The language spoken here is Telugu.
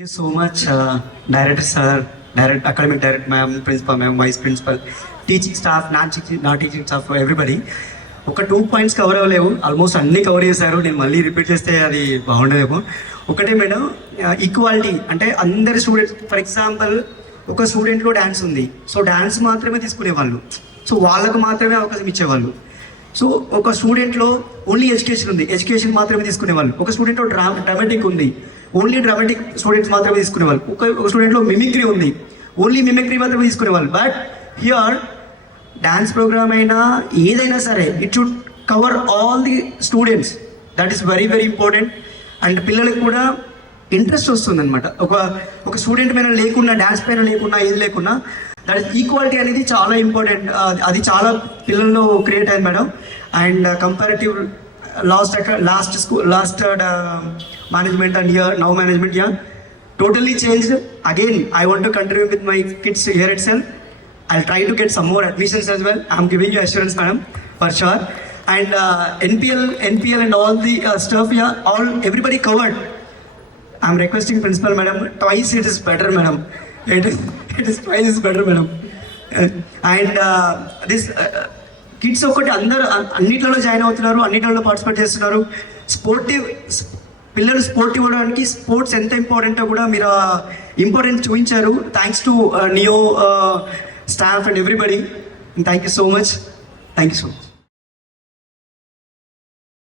Thank you so much, Director Sir, Academic Director Ma'am, Principal Ma'am, Vice Principal, teaching staff, non-teaching staff, everybody. ఒక 2 పాయింట్స్ కవర్ అవ్వలేవు, ఆల్మోస్ట్ అన్ని కవర్ చేశారు. నేను మళ్ళీ రిపీట్ చేస్తే అది బాగుండదేమో. ఒకటే మేడం, ఈక్వాలిటీ అంటే అందరి స్టూడెంట్స్, ఫర్ ఎగ్జాంపుల్ ఒక స్టూడెంట్లో డ్యాన్స్ ఉంది, సో డ్యాన్స్ మాత్రమే తీసుకునేవాళ్ళు, సో వాళ్ళకు మాత్రమే అవకాశం ఇచ్చేవాళ్ళు. సో ఒక స్టూడెంట్లో ఓన్లీ ఎడ్యుకేషన్ ఉంది, ఎడ్యుకేషన్ మాత్రమే తీసుకునేవాళ్ళు. ఒక స్టూడెంట్లో డ్రామాటిక్ ఉంది, ఓన్లీ డ్రామాటిక్ స్టూడెంట్స్ మాత్రమే తీసుకునేవాళ్ళు. ఒక స్టూడెంట్లో మిమిక్రీ ఉంది, ఓన్లీ మిమిక్రీ మాత్రమే తీసుకునేవాళ్ళు. బట్ హియర్ డాన్స్ ప్రోగ్రామ్ అయినా ఏదైనా సరే, it should cover all the students. That is very very important. And పిల్లలకు కూడా ఇంట్రెస్ట్ వస్తుంది అనమాట. ఒక స్టూడెంట్ పైన లేకున్నా, డ్యాన్స్ పైన లేకున్నా, ఏది లేకున్నా, దట్ ఈస్ ఈక్వాలిటీ అనేది చాలా ఇంపార్టెంట్. అది చాలా పిల్లల్లో క్రియేట్ అయింది madam. And comparative last management and here now management here totally changed. Again I want to continue with my kids here itself. I'll try to get some more admissions as well. I'm giving you assurance madam, for sure. And NPL and all the stuff here, all everybody covered. I'm requesting principal madam, twice it is better madam, it is twice is better madam. And this kids ఒకటి అందరూ అన్నిట్లలో జాయిన్ అవుతున్నారు, అన్నిట్లలో పార్టిసిపేట్ చేస్తున్నారు. పిల్లలు స్పోర్ట్ ఇవ్వడానికి స్పోర్ట్స్ ఎంత ఇంపార్టెంటో కూడా మీరు ఇంపార్టెన్స్ చూపించారు. Thanks to neo staff and everybody. Thank you so much.